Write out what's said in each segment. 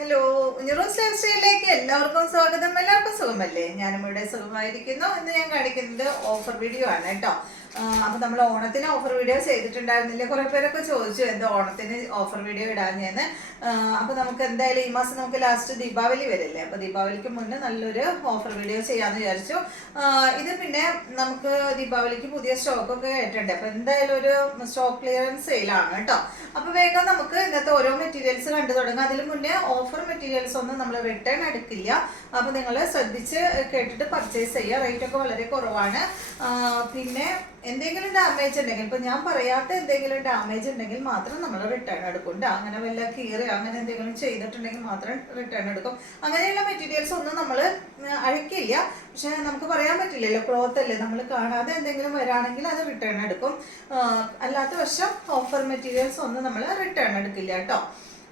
Hello, ഉഞ്ഞറോസ് life സ്റ്റൈലിലേക്ക് എല്ലാവർക്കും സ്വാഗതം. എല്ലാവർക്കും സുഖമല്ലേ? ഞാനും ഇവിടെ സുഖമായിരിക്കുന്നു. ഇന്ന് ഞാൻ കാണിക്കുന്നത് ഓഫർ വീഡിയോ ആണ് കേട്ടോ. അപ്പൊ നമ്മൾ ഓണത്തിന് ഓഫർ വീഡിയോ ചെയ്തിട്ടുണ്ടായിരുന്നില്ല. കുറെ പേരൊക്കെ ചോദിച്ചു എന്താ ഓണത്തിന് ഓഫർ വീഡിയോ ഇടാഞ്ഞെന്ന്. അപ്പൊ നമുക്ക് എന്തായാലും ഈ മാസം നമുക്ക് ലാസ്റ്റ് ദീപാവലി വരില്ലേ, അപ്പൊ ദീപാവലിക്ക് മുന്നേ നല്ലൊരു ഓഫർ വീഡിയോ ചെയ്യാന്ന് വിചാരിച്ചു. ഇത് പിന്നെ നമുക്ക് ദീപാവലിക്ക് പുതിയ സ്റ്റോക്കൊക്കെ ആയിട്ടുണ്ട്. അപ്പൊ എന്തായാലും ഒരു സ്റ്റോക്ക് ക്ലിയറൻസ് സെയിലാണ് കേട്ടോ. അപ്പൊ വേഗം നമുക്ക് ഇന്നത്തെ ഓരോ മെറ്റീരിയൽസ് കണ്ടു തുടങ്ങാം. അതിന് മുന്നേ ഓഫർ മെറ്റീരിയൽസ് ഒന്നും നമ്മൾ റിട്ടേൺ എടുക്കില്ല. അപ്പൊ നിങ്ങൾ ശ്രദ്ധിച്ച് കേട്ടിട്ട് പർച്ചേസ് ചെയ്യുക. റേറ്റ് ഒക്കെ വളരെ കുറവാണ്. പിന്നെ എന്തെങ്കിലും ഡാമേജ് ഉണ്ടെങ്കിൽ, ഇപ്പൊ ഞാൻ പറയാത്ത എന്തെങ്കിലും ഡാമേജ് ഉണ്ടെങ്കിൽ മാത്രം നമ്മൾ റിട്ടേൺ എടുക്കും. അങ്ങനെ വല്ല കീറി അങ്ങനെ എന്തെങ്കിലും ചെയ്തിട്ടുണ്ടെങ്കിൽ മാത്രം റിട്ടേൺ എടുക്കും. അങ്ങനെയുള്ള മെറ്റീരിയൽസ് ഒന്നും നമ്മൾ അഴിക്കില്ല. പക്ഷെ നമുക്ക് പറയാൻ പറ്റില്ലല്ലോ, ക്ലോത്ത് അല്ലേ, നമ്മൾ കാണാതെ എന്തെങ്കിലും വരാണെങ്കിൽ അത് റിട്ടേൺ എടുക്കും. അല്ലാത്ത പക്ഷം ഓഫർ മെറ്റീരിയൽസ് ഒന്നും നമ്മൾ റിട്ടേൺ എടുക്കില്ല കേട്ടോ.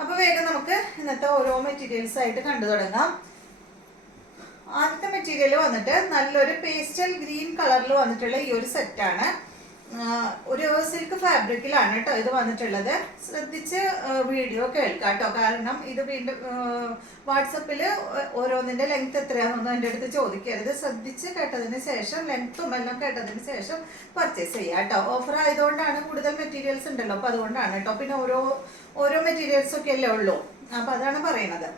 അപ്പൊ വേഗം നമുക്ക് ഇന്നത്തെ ഓരോ മെറ്റീരിയൽസ് ആയിട്ട് കണ്ടു തുടങ്ങാം. ആദ്യത്തെ മെറ്റീരിയൽ വന്നിട്ട് നല്ലൊരു പേസ്റ്റൽ ഗ്രീൻ കളറിൽ വന്നിട്ടുള്ള ഈ ഒരു സെറ്റാണ്. ഒരു സിൽക്ക് ഫാബ്രിക്കിലാണ് കേട്ടോ ഇത് വന്നിട്ടുള്ളത്. ശ്രദ്ധിച്ച് വീഡിയോ കേൾക്കാം കേട്ടോ, കാരണം ഇത് വീണ്ടും വാട്സപ്പിൽ ഓരോന്നിൻ്റെ ലെങ്ത് എത്രയാണെന്നൊന്നും എൻ്റെ അടുത്ത് ചോദിക്കരുത്. ശ്രദ്ധിച്ച് കേട്ടതിന് ശേഷം, ലെങ്ത്തും എല്ലാം കേട്ടതിന് ശേഷം പർച്ചേസ് ചെയ്യാം കേട്ടോ. ഓഫർ ആയതുകൊണ്ടാണ്, കൂടുതൽ മെറ്റീരിയൽസ് ഉണ്ടല്ലോ, അപ്പോൾ അതുകൊണ്ടാണ് കേട്ടോ. പിന്നെ ഓരോ മെറ്റീരിയൽസൊക്കെ അല്ലേ ഉള്ളൂ, അപ്പോൾ അതാണ് പറയുന്നത്.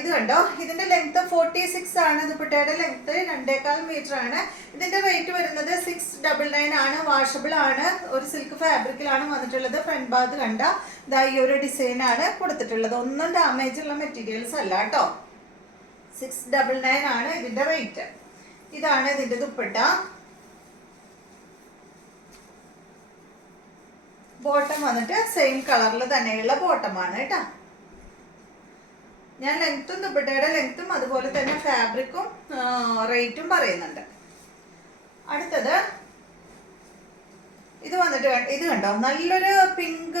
ഇത് കണ്ടോ, ഇതിന്റെ ലെങ്ത് 46 ആണ്. ദുപ്പട്ടയുടെ ലെങ്ത് 2.25 മീറ്റർ ആണ്. ഇതിന്റെ റേറ്റ് വരുന്നത് 699 ആണ്. വാഷബിൾ ആണ്. ഒരു സിൽക്ക് ഫാബ്രിക്കിലാണ് വന്നിട്ടുള്ളത്. ഫ്രണ്ട് ഭാഗത്ത് കണ്ട ഇതാ ഈ ഒരു ഡിസൈൻ ആണ് കൊടുത്തിട്ടുള്ളത്. ഒന്നും ഡാമേജ് ഉള്ള മെറ്റീരിയൽസ് അല്ല കേട്ടോ. 699 ആണ് ഇതിന്റെ റേറ്റ്. ഇതാണ് ഇതിന്റെ ദുപ്പട്ട. ബോട്ടം വന്നിട്ട് സെയിം കളറിൽ തന്നെയുള്ള ബോട്ടമാണ് കേട്ടോ. ഞാൻ ലെങ്ത്തും ദുപ്പട്ടയുടെ ലെങ്ത്തും അതുപോലെ തന്നെ ഫാബ്രിക്കും റേറ്റും പറയുന്നുണ്ട്. അടുത്തത് ഇത് വന്നിട്ട് ഇത് കണ്ടോ, നല്ലൊരു പിങ്ക്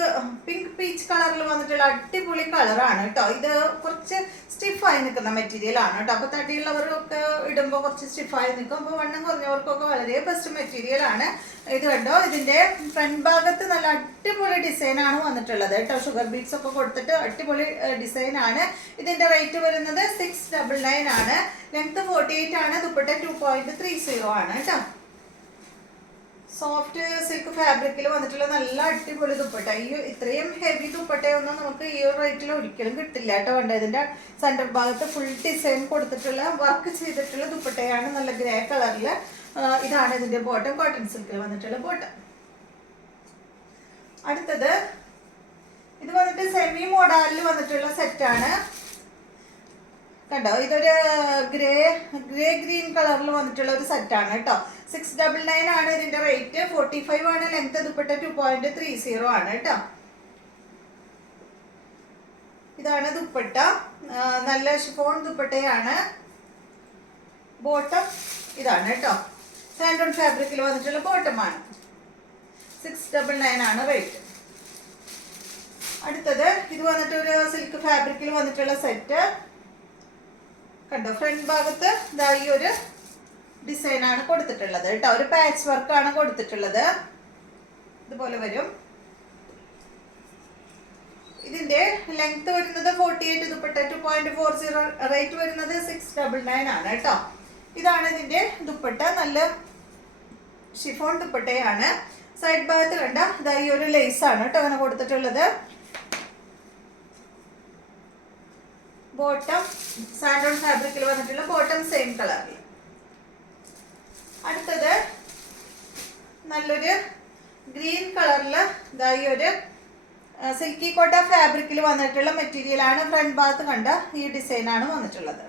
പീച്ച് കളറിൽ വന്നിട്ടുള്ള അടിപൊളി കളറാണ് കേട്ടോ. ഇത് കുറച്ച് സ്റ്റിഫായി നിൽക്കുന്ന മെറ്റീരിയൽ ആണ് കേട്ടോ. അപ്പോൾ തടിയുള്ളവർക്കൊക്കെ ഇടുമ്പോൾ കുറച്ച് സ്റ്റിഫായി നിൽക്കും. അപ്പോൾ വണ്ണം കുറഞ്ഞവർക്കൊക്കെ വളരെ ബെസ്റ്റ് മെറ്റീരിയൽ ആണ്. ഇത് കണ്ടോ, ഇതിന്റെ ഫ്രണ്ട് ഭാഗത്ത് നല്ല അടിപൊളി ഡിസൈൻ ആണ് വന്നിട്ടുള്ളത് കേട്ടോ. ഷുഗർ ബീഡ്സ് ഒക്കെ കൊടുത്തിട്ട് അടിപൊളി ഡിസൈൻ ആണ്. ഇതിന്റെ റേറ്റ് വരുന്നത് 699 ആണ്. ലെങ്ത് 48 ആണ്. ദുപ്പട്ട 2.30 ആണ് കേട്ടോ. സോഫ്റ്റ് സിൽക്ക് ഫാബ്രിക്കിൽ വന്നിട്ടുള്ള നല്ല അടിപൊളി ദുപ്പട്ട. ഈ ഇത്രയും ഹെവി ദുപ്പട്ടയൊന്നും നമുക്ക് ഈ ഒരു റേറ്റിൽ ഒരിക്കലും കിട്ടില്ല കേട്ടോ. കണ്ട, ഇതിന്റെ സെന്റർ ഭാഗത്ത് ഫുൾ ഡിസൈൻ കൊടുത്തിട്ടുള്ള വർക്ക് ചെയ്തിട്ടുള്ള ദുപ്പട്ടയാണ്, നല്ല ഗ്രേ കളറിൽ. ഇതാണ് ഇതിന്റെ ബോട്ടം, കോട്ടൺ സിൽക്കിൽ വന്നിട്ടുള്ള ബോട്ടം. അടുത്തത് ഇത് വന്നിട്ട് സെമി മോഡലിൽ വന്നിട്ടുള്ള സെറ്റാണ്. കണ്ടോ, ഇതൊരു ഗ്രേ ഗ്രീൻ കളറിൽ വന്നിട്ടുള്ള ഒരു സെറ്റാണ് കേട്ടോ. 699 ആണ് ഇതിന്റെ റേറ്റ്. 45 ആണ് ലെങ്ത്. ദുപ്പട്ട 2.30 ആണ് കേട്ടോ. ഇതാണ് ദുപ്പട്ട. നല്ല ഷിഫോൺ ദുപ്പട്ടയാണ്. ബോട്ടം ഇതാണ് കേട്ടോ. സാൻഡോൺ ഫാബ്രിക്കിൽ വന്നിട്ടുള്ള ബോട്ടമാണ്. 699 ആണ് റേറ്റ്. അടുത്തത് ഇത് വന്നിട്ട് ഒരു സിൽക്ക് ഫാബ്രിക്കിൽ വന്നിട്ടുള്ള സെറ്റ് കണ്ടോ. ഫ്രണ്ട് ഭാഗത്ത് ഇതാ ഈ ഒരു ഡിസൈൻ ആണ് കൊടുത്തിട്ടുള്ളത് കേട്ടോ. ഒരു പാച്ച് വർക്ക് ആണ് കൊടുത്തിട്ടുള്ളത്. ഇതുപോലെ വരും. ഇതിന്റെ ലെങ്ത് വരുന്നത് 48. ദുപ്പട്ട 2.40. റേറ്റ് വരുന്നത് 699 ആണ് കേട്ടോ. ഇതാണ് ഇതിന്റെ ദുപ്പട്ട. നല്ല ഷിഫോൺ ദുപ്പട്ടയാണ്. സൈഡ് ഭാഗത്ത് കണ്ട ഇതാ ഈ ഒരു ലേസ് ആണ് കേട്ടോ അങ്ങനെ കൊടുത്തിട്ടുള്ളത്. ബോട്ടം സാൻഡോൺ ഫാബ്രിക്കിൽ വന്നിട്ടുള്ള ബോട്ടം സെയിം കളറിൽ. അടുത്തത് നല്ലൊരു ഗ്രീൻ കളറിൽ ഇതാ ഈ ഒരു സിൽക്കി കോട്ട ഫാബ്രിക്കിൽ വന്നിട്ടുള്ള മെറ്റീരിയൽ ആണ്. ഫ്രണ്ട് ഭാഗത്ത് കണ്ട ഈ ഡിസൈൻ ആണ് വന്നിട്ടുള്ളത്.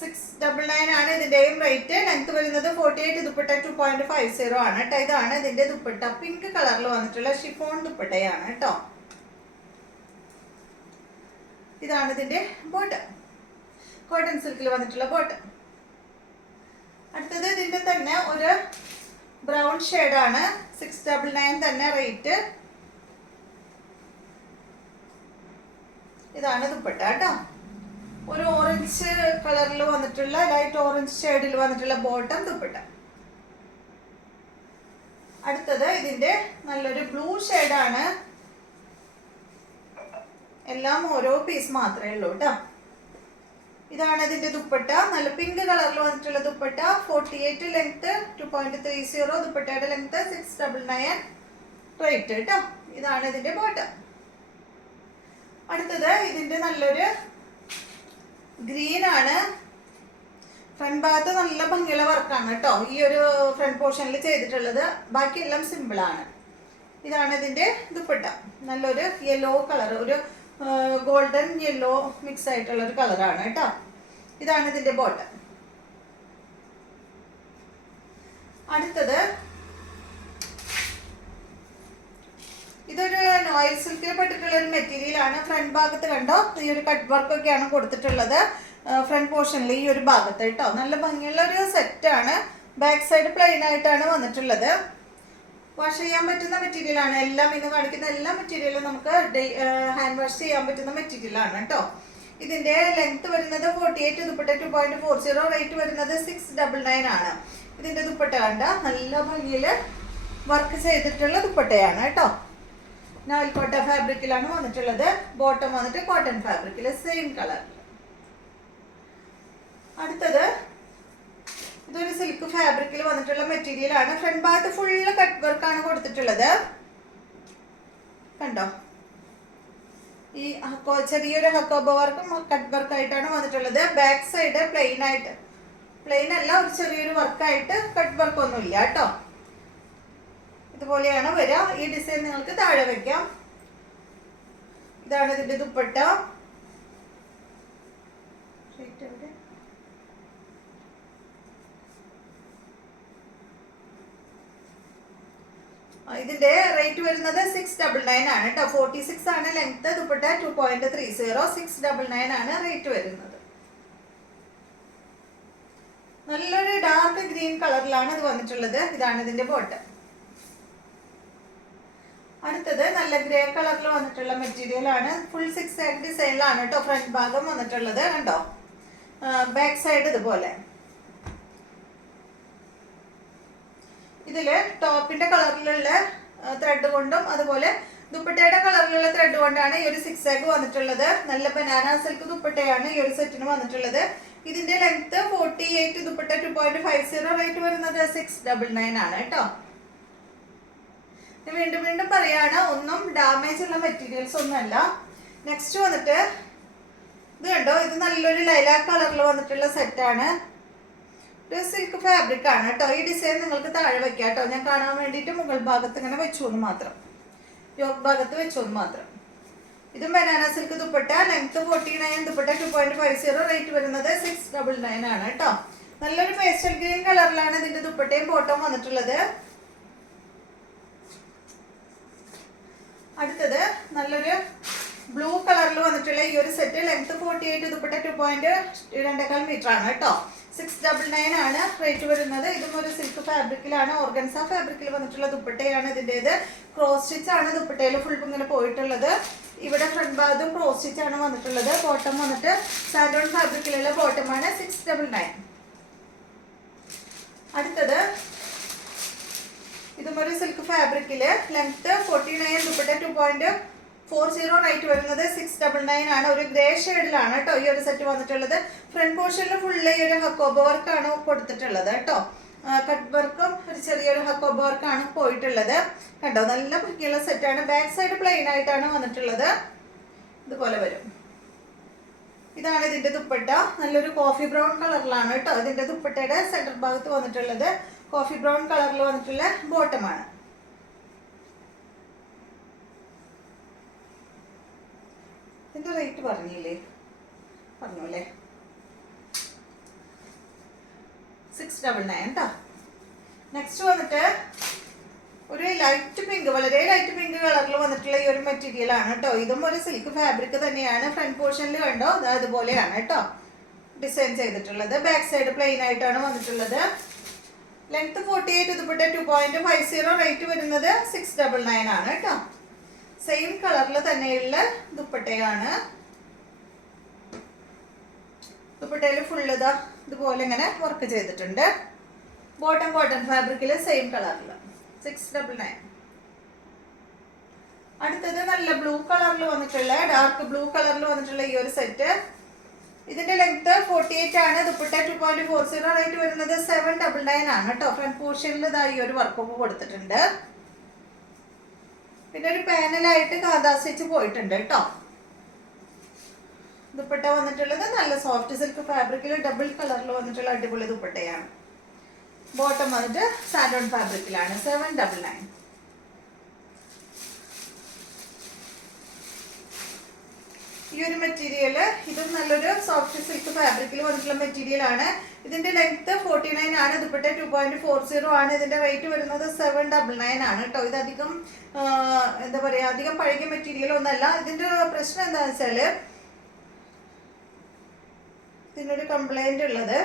699 ആണ് ഇതിന്റെയും റേറ്റ്. ലെങ്ത് വരുന്നത് 48. ദുപ്പട്ട 2.50 ആണ് കേട്ടോ. ഇതാണ് ഇതിന്റെ ദുപ്പട്ട. പിങ്ക് കളറിൽ വന്നിട്ടുള്ള ഷിഫോൺ ദുപ്പട്ടയാണ് കേട്ടോ. ഇതാണ് ഇതിന്റെ ബോട്ടം, കോട്ടൺ സിൽക്കിൽ വന്നിട്ടുള്ള ബോട്ടം. അടുത്തത് ഇതിന്റെ തന്നെ ഒരു ബ്രൗൺ ഷെയ്ഡാണ്. 699 തന്നെ റേറ്റ്. ഇതാണ് ദുപ്പട്ട കേട്ടോ. ഒരു ഓറഞ്ച് കളറിൽ വന്നിട്ടുള്ള ലൈറ്റ് ഓറഞ്ച് ഷെയ്ഡിൽ വന്നിട്ടുള്ള ബോട്ടം ദുപ്പട്ട. അടുത്തത് ഇതിന്റെ നല്ലൊരു ബ്ലൂ ഷെയ്ഡാണ്. എല്ലാം ഓരോ പീസ് മാത്രമേ ഉള്ളൂ കേട്ടോ. ഇതാണ് ഇതിന്റെ ദുപ്പട്ട. നല്ല പിങ്ക് കളറിൽ വന്നിട്ടുള്ള ദുപ്പട്ട. 48 ലെങ്ത്, 2.30. ദുപ്പട്ടയുടെ ലെങ്ത് 699 റേറ്റ് കേട്ടോ. ഇതാണ് ഇതിന്റെ ബോട്ടം. അടുത്തത് ഇതിന്റെ നല്ലൊരു ഗ്രീൻ ആണ്. ഫ്രണ്ട് ഭാഗത്ത് നല്ല ഭംഗിയുള്ള വർക്കാണ് കേട്ടോ ഈ ഒരു ഫ്രണ്ട് പോർഷനിൽ ചെയ്തിട്ടുള്ളത്. ബാക്കിയെല്ലാം സിമ്പിൾ ആണ്. ഇതാണ് ഇതിന്റെ ദുപ്പട്ട. നല്ലൊരു യെല്ലോ കളർ, ഒരു ഗോൾഡൻ യെല്ലോ മിക്സ് ആയിട്ടുള്ള ഒരു കളറാണ് കേട്ടോ. ഇതാണ് ഇതിന്റെ ബോട്ടം. അടുത്തത് ഇതൊരു നോയിൽ സിൽക്കിൽ പെട്ടിട്ടുള്ള ഒരു മെറ്റീരിയൽ ആണ്. ഫ്രണ്ട് ഭാഗത്ത് കണ്ടോ ഈ ഒരു കട്ട് വർക്ക് ഒക്കെയാണ് കൊടുത്തിട്ടുള്ളത് ഫ്രണ്ട് പോർഷനിൽ ഈ ഒരു ഭാഗത്ത് കേട്ടോ. നല്ല ഭംഗിയുള്ള ഒരു സെറ്റാണ്. ബാക്ക് സൈഡ് പ്ലെയിൻ ആയിട്ടാണ് വന്നിട്ടുള്ളത്. വാഷ് ചെയ്യാൻ പറ്റുന്ന മെറ്റീരിയൽ ആണ്. എല്ലാം ഇന്ന് കാണിക്കുന്ന എല്ലാ മെറ്റീരിയലും നമുക്ക് ഹാൻഡ് വാഷ് ചെയ്യാൻ പറ്റുന്ന മെറ്റീരിയൽ ആണ് കേട്ടോ. ഇതിന്റെ ലെങ്ത് വരുന്നത് 48, ദുപ്പട്ട 2.40, റേറ്റ് വരുന്നത് 699 ആണ്. ഇതിന്റെ ദുപ്പട്ട കണ്ട നല്ല ഭംഗിയിൽ വർക്ക് ചെയ്തിട്ടുള്ള ദുപ്പട്ടയാണ് കേട്ടോ. നോയിൽ കോട്ട ഫാബ്രിക്കിലാണ് വന്നിട്ടുള്ളത്. ബോട്ടം വന്നിട്ട് കോട്ടൺ ഫാബ്രിക്കിൽ സെയിം കളർ. അടുത്തത് ഇതൊരു സിൽക്ക് ഫാബ്രിക്കിൽ വന്നിട്ടുള്ള മെറ്റീരിയൽ ആണ്. ഫ്രണ്ട് ഭാഗത്ത് ഫുള്ള് കട്ട് വർക്കാണ് കൊടുത്തിട്ടുള്ളത്. കണ്ടോ ഈ ചെറിയൊരു ഹക്കോബ വർക്കും കട്ട് വർക്ക് ആയിട്ടാണ് വന്നിട്ടുള്ളത്. ബാക്ക് സൈഡ് പ്ലെയിൻ ആയിട്ട്, പ്ലെയിൻ അല്ല, ഒരു ചെറിയൊരു വർക്കായിട്ട്, കട്ട് വർക്ക് ഒന്നും ഇല്ല കേട്ടോ. ഇതുപോലെയാണ് വരിക. ഈ ഡിസൈൻ നിങ്ങൾക്ക് താഴെ വെക്കാം. ഇതാണ് ഇതിന്റെ ദുപ്പട്ട. ഇതിന്റെ റേറ്റ് വരുന്നത് 699 ആണ് കേട്ടോ. 46 ആണ് ലെങ്ത്. ദുപ്പട്ട 2.30, 699 ആണ് റേറ്റ് വരുന്നത്. നല്ലൊരു ഡാർക്ക് ഗ്രീൻ കളറിലാണ് ഇത് വന്നിട്ടുള്ളത്. ഇതാണ് ഇതിന്റെ ബോട്ടം. അടുത്തത് നല്ല ഗ്രേ കളറിൽ വന്നിട്ടുള്ള മെറ്റീരിയൽ ആണ്. ഫുൾ 6 ആക്ട് ഡിസൈനിലാണ് കേട്ടോ ഫ്രണ്ട് ഭാഗം വന്നിട്ടുള്ളത്. കണ്ടോ ബാക്ക് സൈഡ് ഇതുപോലെ. ഇതില് ടോപ്പിന്റെ കളറിലുള്ള ത്രെഡ് കൊണ്ടും അതുപോലെ ദുപ്പട്ടയുടെ കളറിലുള്ള ത്രെഡ് കൊണ്ടാണ് ഈ ഒരു 6 ആഗ് വന്നിട്ടുള്ളത്. നല്ല ബനാന സിൽക്ക് ദുപ്പട്ടയാണ് ഈ ഒരു സെറ്റിന് വന്നിട്ടുള്ളത്. ഇതിന്റെ ലെങ്ത് 48, ദുപ്പട്ട 2.50, റേറ്റ് വരുന്നത് 699 ആണ് കേട്ടോ. വീണ്ടും വീണ്ടും പറയാണ്, ഒന്നും ഡാമേജ് ഉള്ള മെറ്റീരിയൽസ് ഒന്നുമല്ല. നെക്സ്റ്റ് വന്നിട്ട് ഇത് കണ്ടോ, ഇത് നല്ലൊരു ലൈലാക്ക് കളറിൽ വന്നിട്ടുള്ള സെറ്റാണ്. ഒരു സിൽക്ക് ഫാബ്രിക് ആണ് കേട്ടോ. ഈ ഡിസൈൻ നിങ്ങൾക്ക് താഴെ വെക്കാം കേട്ടോ. ഞാൻ കാണാൻ വേണ്ടിയിട്ട് മുകൾ ഭാഗത്ത് ഇങ്ങനെ വെച്ചു എന്ന് മാത്രം, യോക്ക് ഭാഗത്ത് വെച്ചു എന്ന് മാത്രം. ഇതും banana silk dupatta, length 49, dupatta 2.50, rate വരുന്നത് 699 ആണ് കേട്ടോ. നല്ലൊരു പേസ്റ്റൽ ഗ്രീൻ കളറിലാണ് ഇതിന്റെ ദുപ്പട്ടയും ബോട്ടവും വന്നിട്ടുള്ളത്. അടുത്തത് നല്ലൊരു ബ്ലൂ കളറിൽ വന്നിട്ടുള്ള ഈ ഒരു സെറ്റ്. ലെങ്ത് 48, ദുപ്പട്ട 2.2 മീറ്റർ ആണ് കേട്ടോ. 699 ആണ് റേറ്റ് വരുന്നത്. ഇതും ഒരു സിൽക്ക് ഫാബ്രിക്കിലാണ്, ഓർഗൻസ ഫാബ്രിക്കിൽ വന്നിട്ടുള്ള ദുപ്പട്ടയാണ് ഇതിൻ്റെത്. ക്രോസ് സ്റ്റിച്ച് ആണ് ദുപ്പട്ടയിൽ ഫുൾ ഇങ്ങനെ പോയിട്ടുള്ളത്. ഇവിടെ ഫ്രണ്ട് ഭാഗത്തും ക്രോസ് സ്റ്റിച്ച് ആണ് വന്നിട്ടുള്ളത്. ബോട്ടം വന്നിട്ട് സാൻഡോൺ ഫാബ്രിക്കിലുള്ള ബോട്ടമാണ് 699. അടുത്തത് ഇതും ഒരു സിൽക്ക് ഫാബ്രിക്കില്, ലെങ്ത് 49, ദുപ്പട്ട 2.40, റേറ്റ് വരുന്നത് 699 ആണ്. ഒരു ഗ്രേ ഷെയ്ഡിലാണ് കേട്ടോ ഈ ഒരു സെറ്റ് വന്നിട്ടുള്ളത്. ഫ്രണ്ട് പോർഷനിൽ ഫുള്ള് ഈ ഒരു ഹക്കോബ വർക്കാണ് കൊടുത്തിട്ടുള്ളത് കേട്ടോ. കട്ട് വർക്കും ഒരു ചെറിയൊരു ഹക്കോബ വർക്കാണ് പോയിട്ടുള്ളത്. കണ്ടോ നല്ല ഭംഗിയുള്ള സെറ്റാണ്. ബാക്ക് സൈഡ് പ്ലെയിൻ ആയിട്ടാണ് വന്നിട്ടുള്ളത്. ഇതുപോലെ വരും. ഇതാണ് ഇതിന്റെ ദുപ്പട്ട. നല്ലൊരു കോഫി ബ്രൗൺ കളറിലാണ് കേട്ടോ ഇതിന്റെ ദുപ്പട്ടയുടെ സെന്റർ ഭാഗത്ത് വന്നിട്ടുള്ളത്. കോഫി ബ്രൗൺ കളറിൽ വന്നിട്ടുള്ള ബോട്ടമാണ്. ഇതിന്റെ റേറ്റ് പറഞ്ഞില്ലേ? പറഞ്ഞു അല്ലേ? 699 കേട്ടോ. നെക്സ്റ്റ് വന്നിട്ട് ഒരു ലൈറ്റ് പിങ്ക്, വളരെ ലൈറ്റ് പിങ്ക് കളറിൽ വന്നിട്ടുള്ള ഈ ഒരു മെറ്റീരിയൽ ആണ് കേട്ടോ. ഇതും ഒരു സിൽക്ക് ഫാബ്രിക് തന്നെയാണ്. ഫ്രണ്ട് പോർഷനിൽ കണ്ടോ അതുപോലെയാണ് കേട്ടോ ഡിസൈൻ ചെയ്തിട്ടുള്ളത്. ബാക്ക് സൈഡ് പ്ലെയിൻ ആയിട്ടാണ് വന്നിട്ടുള്ളത്. ലെങ്ത് 48, ദുപ്പട്ട 2.50, റേറ്റ് വരുന്നത് 699 ആണ് കേട്ടോ. സെയിം കളറിൽ തന്നെയുള്ള ദുപ്പട്ടയാണ്. ദുപ്പട്ടയിൽ ഫുള്ള് ഇതുപോലെ ഇങ്ങനെ വർക്ക് ചെയ്തിട്ടുണ്ട്. ബോട്ടം കോട്ടൺ ഫാബ്രിക്കിൽ സെയിം കളറിൽ 699. അടുത്തത് നല്ല ബ്ലൂ കളറിൽ വന്നിട്ടുള്ള ഡാർക്ക് ബ്ലൂ കളറിൽ വന്നിട്ടുള്ള ഈ ഒരു സെറ്റ്. ഇതിന്റെ ലെങ്ത് 48 ആണ്. ദുപ്പട്ട 2.40, റേറ്റ് വരുന്നത് 799 ആണ് കേട്ടോ. ഫ്രണ്ട് പോർഷനിൽ ഇതായി ഒരു വർക്ക് കൊടുത്തിട്ടുണ്ട്. പിന്നെ ഒരു പാനലായിട്ട് കാന്താ സ്റ്റിച്ച് പോയിട്ടുണ്ട് കേട്ടോ. ദുപ്പട്ട വന്നിട്ടുള്ളത് നല്ല സോഫ്റ്റ് സിൽക്ക് ഫാബ്രിക്കിൽ ഡബിൾ കളറിൽ വന്നിട്ടുള്ള അടിപൊളി ദുപ്പട്ടയാണ്. ബോട്ടം വന്നിട്ട് സാൻഡോൺ ഫാബ്രിക്കിലാണ്. 799. ഈ ഒരു മെറ്റീരിയൽ ഇതും നല്ലൊരു സോഫ്റ്റ് സിൽക്ക് ഫാബ്രിക്കിൽ വന്നിട്ടുള്ള മെറ്റീരിയൽ ആണ്. ഇതിന്റെ ലെങ്ത് 49 ആണ്. ദുപ്പട്ട 2.40 ആണ്. ഇതിന്റെ റേറ്റ് വരുന്നത് 799 ആണ് കേട്ടോ. ഇത് അധികം എന്താ പറയാ, അധികം പഴകിയ മെറ്റീരിയൽ ഒന്നല്ല. ഇതിന്റെ പ്രശ്നം എന്താണെന്ന് വെച്ചാല് ഇതിനൊരു കംപ്ലൈന്റ് ഉള്ളത്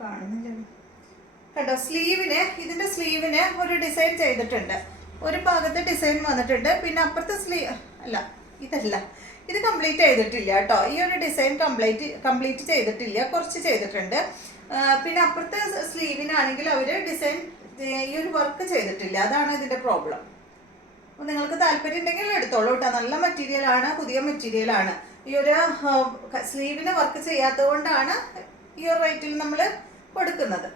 കാണുന്നില്ല കേട്ടോ. ഇതിന്റെ സ്ലീവിന് ഒരു ഡിസൈൻ ചെയ്തിട്ടുണ്ട്. ഒരു ഭാഗത്ത് ഡിസൈൻ വന്നിട്ടുണ്ട്. പിന്നെ അപ്പുറത്തെ ഇതല്ല, ഇത് കംപ്ലീറ്റ് ചെയ്തിട്ടില്ല കേട്ടോ. ഈ ഒരു ഡിസൈൻ കംപ്ലീറ്റ് ചെയ്തിട്ടില്ല, കുറച്ച് ചെയ്തിട്ടുണ്ട്. പിന്നെ അപ്പുറത്തെ സ്ലീവിനാണെങ്കിൽ അവര് ഡിസൈൻ ഈ ഒരു വർക്ക് ചെയ്തിട്ടില്ല. അതാണ് ഇതിന്റെ പ്രോബ്ലം. അപ്പോൾ നിങ്ങൾക്ക് താല്പര്യം ഉണ്ടെങ്കിൽ എടുത്തോളൂ കേട്ടോ. നല്ല മെറ്റീരിയൽ ആണ്, പുതിയ മെറ്റീരിയൽ ആണ്. ഈ ഒരു സ്ലീവിന് വർക്ക് ചെയ്യാത്തത് കൊണ്ടാണ് ഈ ഒരു റേറ്റിൽ നമ്മൾ കൊടുക്കുന്നത്.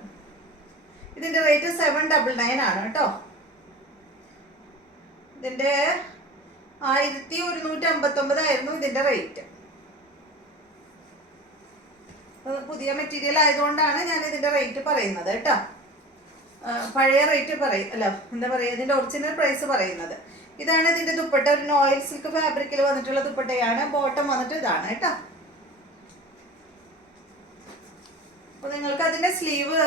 ഇതിന്റെ റേറ്റ് 799 ആണ് കേട്ടോ. ഇതിന്റെ 1159 ആയിരുന്നു ഇതിന്റെ റേറ്റ്. പുതിയ മെറ്റീരിയൽ ആയതുകൊണ്ടാണ് ഞാൻ ഇതിന്റെ റേറ്റ് പറയുന്നത് കേട്ടോ. പഴയ റേറ്റ് എന്താ പറയുക, ഇതിന്റെ ഒറിജിനൽ പ്രൈസ് പറയുന്നത്. ഇതാണ് ഇതിന്റെ ദുപ്പട്ട. ഒരു നോയിൽ സിൽക്ക് ഫാബ്രിക്കിൽ വന്നിട്ടുള്ള ദുപ്പട്ടയാണ്. ബോട്ടം വന്നിട്ട് ഇതാണ് കേട്ടോ. അപ്പൊ നിങ്ങൾക്ക് അതിന്റെ സ്ലീവ്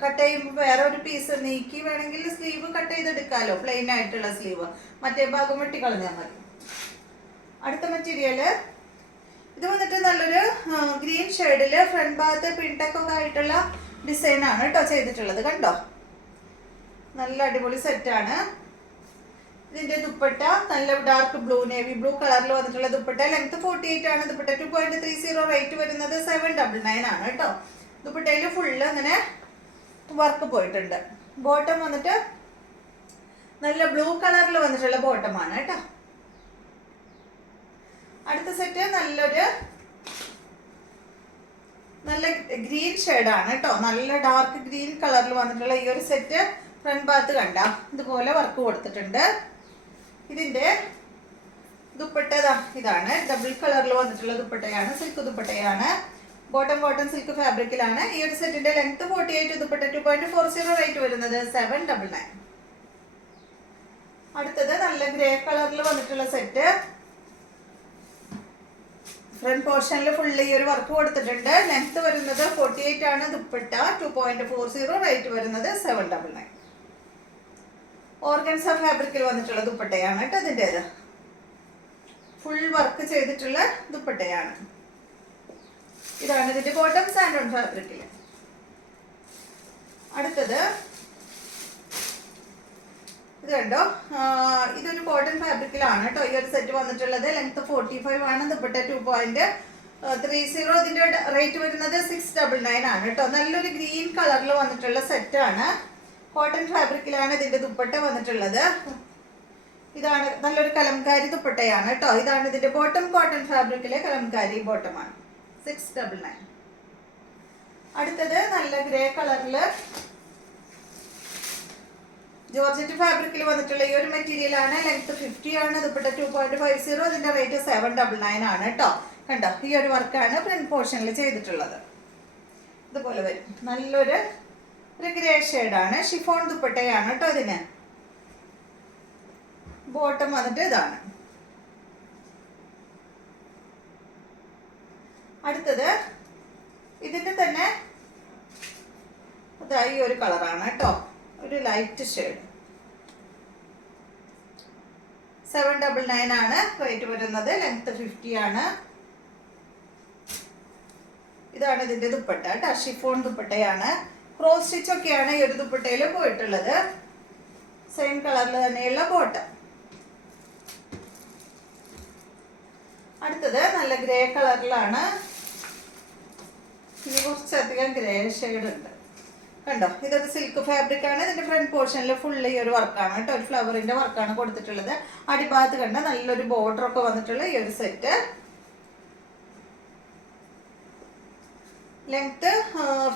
കട്ട് ചെയ്യുമ്പോൾ വേറെ ഒരു പീസ് നീക്കി വേണമെങ്കിൽ സ്ലീവ് കട്ട് ചെയ്തെടുക്കാമല്ലോ. പ്ലെയിൻ ആയിട്ടുള്ള സ്ലീവ്, മറ്റേ ഭാഗം വെട്ടി കളഞ്ഞാൽ മതി. അടുത്ത മെറ്റീരിയല് ഇത് വന്നിട്ട് നല്ലൊരു ഗ്രീൻ ഷെയ്ഡില് ഫ്രണ്ട് ഭാഗത്ത് പിൻടെക്കൊക്കെ ആയിട്ടുള്ള ഡിസൈൻ ആണ് കേട്ടോ ചെയ്തിട്ടുള്ളത്. കണ്ടോ, നല്ല അടിപൊളി സെറ്റാണ്. ഇതിന്റെ ദുപ്പട്ട നല്ല ഡാർക്ക് ബ്ലൂ, നേവി ബ്ലൂ കളറിൽ വന്നിട്ടുള്ള ദുപ്പട്ട. ലെങ്ത് 48 ആണ്. ദുപ്പട്ട 2.30, റേറ്റ് വരുന്നത് 799 ആണ് കേട്ടോ. ദുപ്പട്ടയിൽ ഫുള്ള് അങ്ങനെ വർക്ക് പോയിട്ടുണ്ട്. ബോട്ടം വന്നിട്ട് നല്ല ബ്ലൂ കളറിൽ വന്നിട്ടുള്ള ബോട്ടമാണ് കേട്ടോ. അടുത്ത സെറ്റ് നല്ല ഗ്രീൻ ഷെയ്ഡാണ് കേട്ടോ. നല്ല ഡാർക്ക് ഗ്രീൻ കളറിൽ വന്നിട്ടുള്ള ഈ ഒരു സെറ്റ് ഫ്രണ്ട് ഭാഗത്ത് കണ്ട ഇതുപോലെ വർക്ക് കൊടുത്തിട്ടുണ്ട്. ഇതിന്റെ ദുപ്പട്ട ഇതാണ്. ഡബിൾ കളറിൽ വന്നിട്ടുള്ള ദുപ്പട്ടയാണ്. സിൽക്ക് ദുപ്പട്ടയാണ്. ബോട്ടം കോട്ടൺ സിൽക്ക് ഫാബ്രിക്കിലാണ്. ഈ ഒരു സെറ്റിന്റെ ലെങ്ത് 48, ദുപ്പട്ട 2.40, റേറ്റ് വരുന്നത് 799. അടുത്തത് നല്ല ഗ്രേ കളറിൽ വന്നിട്ടുള്ള സെറ്റ്. ഫ്രണ്ട് പോർഷനിൽ ഫുള്ള് ഈ ഒരു വർക്ക് കൊടുത്തിട്ടുണ്ട്. ലെങ്ത് വരുന്നത് 48 ആണ്. ദുപ്പട്ട 2.40, റേറ്റ് വരുന്നത് 799. ഓർഗൻസ ഫാബ്രിക്കിൽ വന്നിട്ടുള്ള ദുപ്പട്ടയാണ് കേട്ടോ. ഇതിൻ്റെത് ഫുൾ വർക്ക് ചെയ്തിട്ടുള്ള ദുപ്പട്ടയാണ്. ഇതാണ് ഇതിന്റെ ബോട്ടം, സാൻഡോൺ ഫാബ്രിക്കിൽ. അടുത്തത് ഇത് കണ്ടോ, ഇതൊരു കോട്ടൺ ഫാബ്രിക്കിലാണ് കേട്ടോ ഈ ഒരു സെറ്റ് വന്നിട്ടുള്ളത്. ലെങ്ത് 45 ആണ്. ദുപ്പട്ട 2.30. ഇതിന്റെ റേറ്റ് വരുന്നത് 699 ആണ് കേട്ടോ. നല്ലൊരു ഗ്രീൻ കളറിൽ വന്നിട്ടുള്ള സെറ്റാണ്. കോട്ടൺ ഫാബ്രിക്കിലാണ് ഇതിന്റെ ദുപ്പട്ട വന്നിട്ടുള്ളത്. ഇതാണ് നല്ലൊരു കലംകാരി ദുപ്പട്ടയാണ് കേട്ടോ. ഇതാണ് ഇതിന്റെ ബോട്ടം, കോട്ടൺ ഫാബ്രിക്കിലെ കലംകാരി ബോട്ടമാണ്. 699. അടുത്തത് നല്ല ഗ്രേ കളറില് ജോർജറ്റ് ഫാബ്രിക്കിൽ വന്നിട്ടുള്ള ഈ ഒരു മെറ്റീരിയൽ ആണ്. ലെങ്ത് 50 ആണ്. ദുപ്പട്ട 2.50. ഇതിന്റെ റേറ്റ് 799 ആണ് കേട്ടോ. കണ്ടോ, ഈ ഒരു വർക്കാണ് ഫ്രണ്ട് പോർഷനിൽ ചെയ്തിട്ടുള്ളത്. ഇതുപോലെ വരും. നല്ലൊരു ഗ്രേ ഷെയ്ഡാണ്. ഷിഫോൺ ദുപ്പട്ടയാണ് കേട്ടോ ഇതിന്. ബോട്ടം വന്നിട്ട് ഇതാണ്. അടുത്തത് ഇതിന്റെ തന്നെ ഈ ഒരു കളറാണ് കേട്ടോ. ഒരു ലൈറ്റ് ഷെയ്ഡ്. 799 ആണ് റേറ്റ് വരുന്നത്. ലെങ്ത് 50 ആണ്. ഇതാണ് ഇതിന്റെ ദുപ്പട്ട കേട്ടോ. ഷിഫോൺ ദുപ്പട്ടയാണ്. ക്രോസ് സ്റ്റിച്ച് ഒക്കെയാണ് ഈ ഒരു ദുപ്പട്ടയിൽ പോയിട്ടുള്ളത്. സെയിം കളറിൽ തന്നെയുള്ള ബോട്ടം. അടുത്തത് നല്ല ഗ്രേ കളറിലാണ്. ഇത് കുറച്ചധികം ഗ്രേ ഷെയ്ഡ് ഉണ്ട്. കണ്ടോ, ഇതൊരു സിൽക്ക് ഫാബ്രിക് ആണ്. ഇതിന്റെ ഫ്രണ്ട് പോർഷനിൽ ഫുള്ള് ഈ ഒരു വർക്കാണ് കേട്ടോ, ഒരു ഫ്ലവറിന്റെ വർക്കാണ് കൊടുത്തിട്ടുള്ളത്. അടിഭാഗത്ത് കണ്ട നല്ലൊരു ബോർഡർ ഒക്കെ വന്നിട്ടുള്ള ഈ ഒരു സെറ്റ്. ലെങ്ത്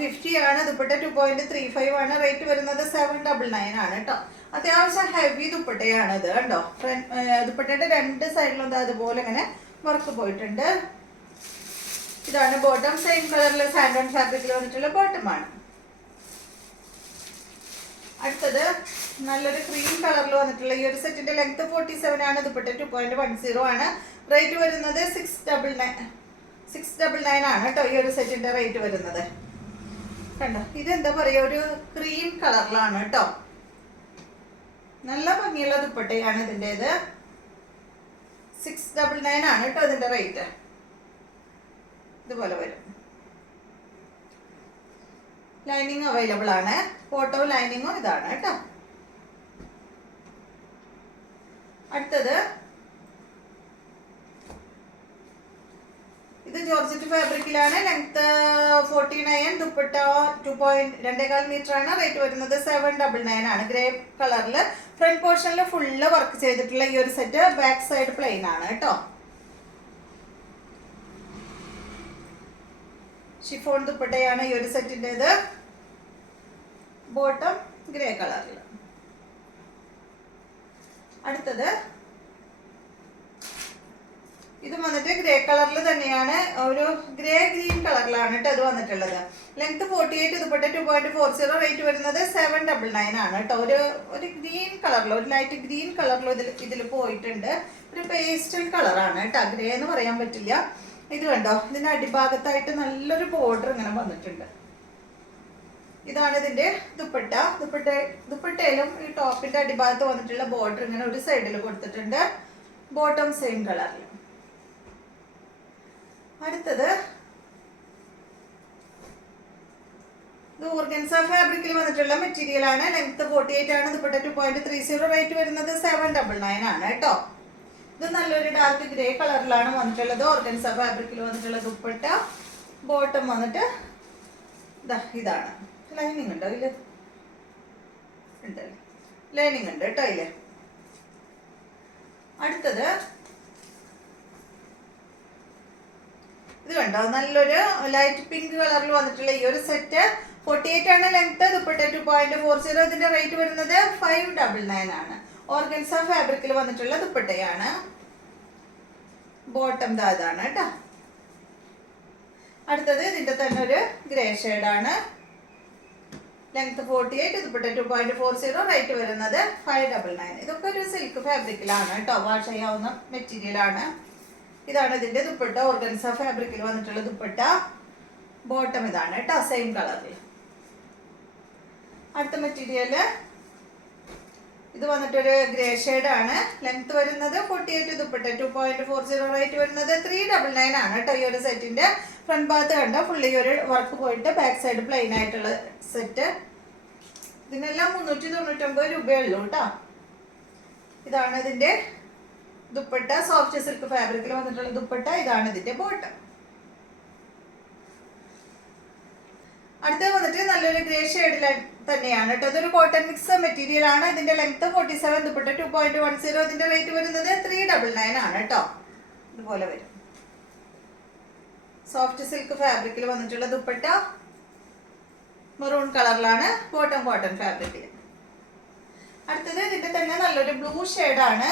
50 ആണ്. ദുപ്പട്ട 2.35 ആണ്. റേറ്റ് വരുന്നത് 799 ആണ് കേട്ടോ. അത്യാവശ്യം ഹെവി ദുപ്പട്ടയാണ് ഇത് കണ്ടോ. ദുപ്പട്ടയുടെ രണ്ട് സൈഡിലും അതുപോലെ ഇങ്ങനെ വർക്ക് പോയിട്ടുണ്ട്. ഇതാണ് ബോട്ടം. സെയിം കളറിൽ സാൻഡോൺ ഫാബ്രിക്കിൽ വന്നിട്ടുള്ള ബോട്ടമാണ്. അടുത്തത് നല്ലൊരു ക്രീം കളറിൽ വന്നിട്ടുള്ള ഈ ഒരു സെറ്റിന്റെ ലെങ്ത് 47 ആണ്. ദുപ്പട്ട 2.10 ആണ്. റേറ്റ് വരുന്നത് 699 ആണ് കേട്ടോ ഈ ഒരു സെറ്റിന്റെ റേറ്റ് വരുന്നത്. കണ്ടോ, ഇതെന്താ പറയാ, ഒരു ക്രീം കളറിലാണ് കേട്ടോ. നല്ല ഭംഗിയുള്ള ദുപ്പട്ടയാണ് ഇതിൻ്റെത്. 699 ആണ് കേട്ടോ ഇതിന്റെ റേറ്റ്. ഇതുപോലെ വരും. ലൈനിങ് അവൈലബിൾ ആണ്. ഫോട്ടോ ലൈനിങ്ങും ഇതാണ് കേട്ടോ. അടുത്തത് ഇത് ജോർജറ്റ് ഫാബ്രിക്കിലാണ്. ലെങ്ത് 49, ദുപ്പട്ട 2.25 മീറ്റർ ആണ്. റേറ്റ് വരുന്നത് 799 ആണ്. ഗ്രേ കളറിൽ ഫ്രണ്ട് പോർഷനിൽ ഫുള്ള് വർക്ക് ചെയ്തിട്ടുള്ള ഈ ഒരു സെറ്റ്. ബാക്ക് സൈഡ് പ്ലെയിൻ ആണ് കേട്ടോ. ഷിഫോൺ ദുപ്പട്ടയാണ് ഈ ഒരു സെറ്റിൻ്റെത്. ബോട്ടം ഗ്രേ കളറിൽ. അടുത്തത് ഇത് വന്നിട്ട് ഗ്രേ കളറിൽ തന്നെയാണ്, ഒരു ഗ്രേ ഗ്രീൻ കളറിലാണ് കേട്ടോ ഇത് വന്നിട്ടുള്ളത്. ലെങ്ത് 48, ദുപ്പട്ട 2.40. റേറ്റ് വരുന്നത് 799 ആണ് കേട്ടോ. ഒരു ഗ്രീൻ കളറിൽ, ഒരു ലൈറ്റ് ഗ്രീൻ കളറിൽ ഇതിൽ പോയിട്ടുണ്ട്. ഒരു പേസ്റ്റൽ കളറാണ് കേട്ടോ, ഗ്രേ എന്ന് പറയാൻ പറ്റില്ല. ഇത് കണ്ടോ, ഇതിന്റെ അടിഭാഗത്തായിട്ട് നല്ലൊരു ബോർഡർ ഇങ്ങനെ വന്നിട്ടുണ്ട്. ഇതാണ് ഇതിന്റെ ദുപ്പട്ട. ദുപ്പട്ടയിലും ഈ ടോപ്പിന്റെ അടിഭാഗത്ത് വന്നിട്ടുള്ള ബോർഡർ ഇങ്ങനെ ഒരു സൈഡിൽ കൊടുത്തിട്ടുണ്ട്. ബോട്ടം സെയിം കളറിൽ. അടുത്തത് ഇത് ഓർഗൻസ ഫാബ്രിക്കിൽ വന്നിട്ടുള്ള മെറ്റീരിയൽ ആണ്. ലെങ്ത് 48 ആണ്. ദുപ്പട്ട 2.30. റേറ്റ് വരുന്നത് 799 ആണ് കേട്ടോ. ഇത് നല്ലൊരു ഡാർക്ക് ഗ്രേ കളറിലാണ് വന്നിട്ടുള്ളത്. ഓർഗൻസ ഫാബ്രിക്കിൽ വന്നിട്ടുള്ള ദുപ്പട്ട. ബോട്ടം വന്നിട്ട് ഇതാണ്. ലൈനിങ് ഉണ്ടോ ഇല്ല? ഉണ്ട്, ലൈനിങ് ഉണ്ട് കേട്ടോ ഇല്ലേ. അടുത്തത് ഇത് കണ്ടോ, നല്ലൊരു ലൈറ്റ് പിങ്ക് കളറിൽ വന്നിട്ടുള്ള ഈ ഒരു സെറ്റ്. 48 ആണ് ലെങ്ത്. ദുപ്പട്ട 2.40. ഇതിന്റെ റേറ്റ് വരുന്നത് 599 ആണ്. ഓർഗൻസ ഫാബ്രിക്കിൽ വന്നിട്ടുള്ള ദുപ്പട്ടയാണ്. ബോട്ടം ഇതാണ് കേട്ടോ. അടുത്തത് ഇതിന്റെ തന്നെ ഒരു ഗ്രേ ഷെയ്ഡാണ്. ലെങ്ത് 48, ദുപ്പട്ട 2.40. റേറ്റ് വരുന്നത് 599. ഇതൊക്കെ ഒരു സിൽക്ക് ഫാബ്രിക്കിലാണ് കേട്ടോ. വാഷ് ചെയ്യാവുന്ന മെറ്റീരിയൽ ആണ്. ഇതാണ് ഇതിന്റെ ദുപ്പട്ട. ഓർഗൻസ ഫാബ്രിക്കിൽ വന്നിട്ടുള്ള ദുപ്പട്ട. ബോട്ടം ഇതാണ് കേട്ടോ, സെയിം കളറിൽ. അടുത്ത മെറ്റീരിയല് ഇത് വന്നിട്ടൊരു ഗ്രേ ഷെയ്ഡാണ്. ലെങ്ത് വരുന്നത് 48, ദുപ്പട്ട 2.40. റേറ്റ് വരുന്നത് 399 ആണ് കേട്ടോ ഈ ഒരു സെറ്റിന്റെ. ഫ്രണ്ട് ഭാഗത്ത് കണ്ട ഫുള്ളി ഒരു വർക്ക് പോയിട്ട് ബാക്ക് സൈഡ് പ്ലെയിൻ ആയിട്ടുള്ള സെറ്റ്. ഇതിനെല്ലാം 399 രൂപയുള്ളൂ കേട്ടോ. ഇതാണ് ഇതിന്റെ ദുപ്പട്ട. സോഫ്റ്റ് സിൽക്ക് ഫാബ്രിക്കിൽ വന്നിട്ടുള്ള ദുപ്പട്ട. ഇതാണ് ഇതിന്റെ ബോട്ടം. അടുത്ത വന്നിട്ട് നല്ലൊരു ഗ്രേ ഷെയ്ഡിൽ തന്നെയാണ് കേട്ടോ. ഇതൊരു കോട്ടൺ മിക്സ് മെറ്റീരിയൽ ആണ്. ഇതിന്റെ ലെങ്ത് 47, ദുപ്പട്ട 2.10. ഇതിന്റെ റേറ്റ് വരുന്നത് 399 ആണ് കേട്ടോ. ഇതുപോലെ വരും. സോഫ്റ്റ് സിൽക്ക് ഫാബ്രിക്കിൽ വന്നിട്ടുള്ള ദുപ്പട്ട. മെറൂൺ കളറിലാണ്. ബോട്ടം കോട്ടൺ ഫാബ്രിക്കിൽ. അടുത്തത് ഇതിന്റെ തന്നെ നല്ലൊരു ബ്ലൂ ഷെയ്ഡാണ്.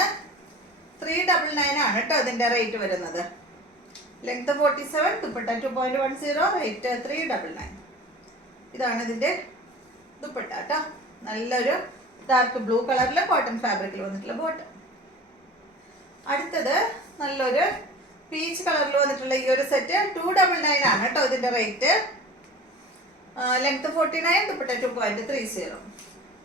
399 ആണ് കേട്ടോ ഇതിന്റെ റേറ്റ് വരുന്നത്. ലെങ്ത് 47, ദുപ്പട്ട 2.10. റേറ്റ് 399. ഇതാണ് ഇതിന്റെ ദുപ്പട്ട കേട്ടോ. നല്ലൊരു ഡാർക്ക് ബ്ലൂ കളറിലെ കോട്ടൺ ഫാബ്രിക്കിൽ വന്നിട്ടുള്ള ബോട്ടം. അടുത്തത് നല്ലൊരു പീച്ച് കളറിൽ വന്നിട്ടുള്ള ഈ ഒരു സെറ്റ്. 299 ആണ് കേട്ടോ ഇതിന്റെ rate. Length 49, dupatta 2.30.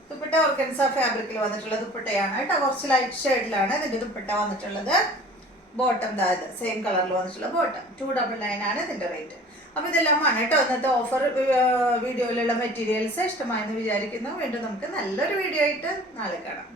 Dupatta organza ഫാബ്രിക്കിൽ വന്നിട്ടുള്ള ദുപ്പട്ടയാണ് കേട്ടോ. കുറച്ച് ലൈറ്റ് ഷെയ്ഡിലാണ് ഇതിന്റെ ദുപ്പട്ട വന്നിട്ടുള്ളത്. ബോട്ടം സെയിം കളറിൽ വന്നിട്ടുള്ള ബോട്ടം. 299 ആണ് ഇതിന്റെ റേറ്റ്. അപ്പൊ ഇതെല്ലാമാണ് കേട്ടോ ഇന്നത്തെ ഓഫർ വീഡിയോയിലുള്ള മെറ്റീരിയൽസ്. ഇഷ്ടമായെന്ന് വിചാരിക്കുന്നു. വീണ്ടും നമുക്ക് നല്ലൊരു വീഡിയോ ആയിട്ട് നാളെ കാണാം.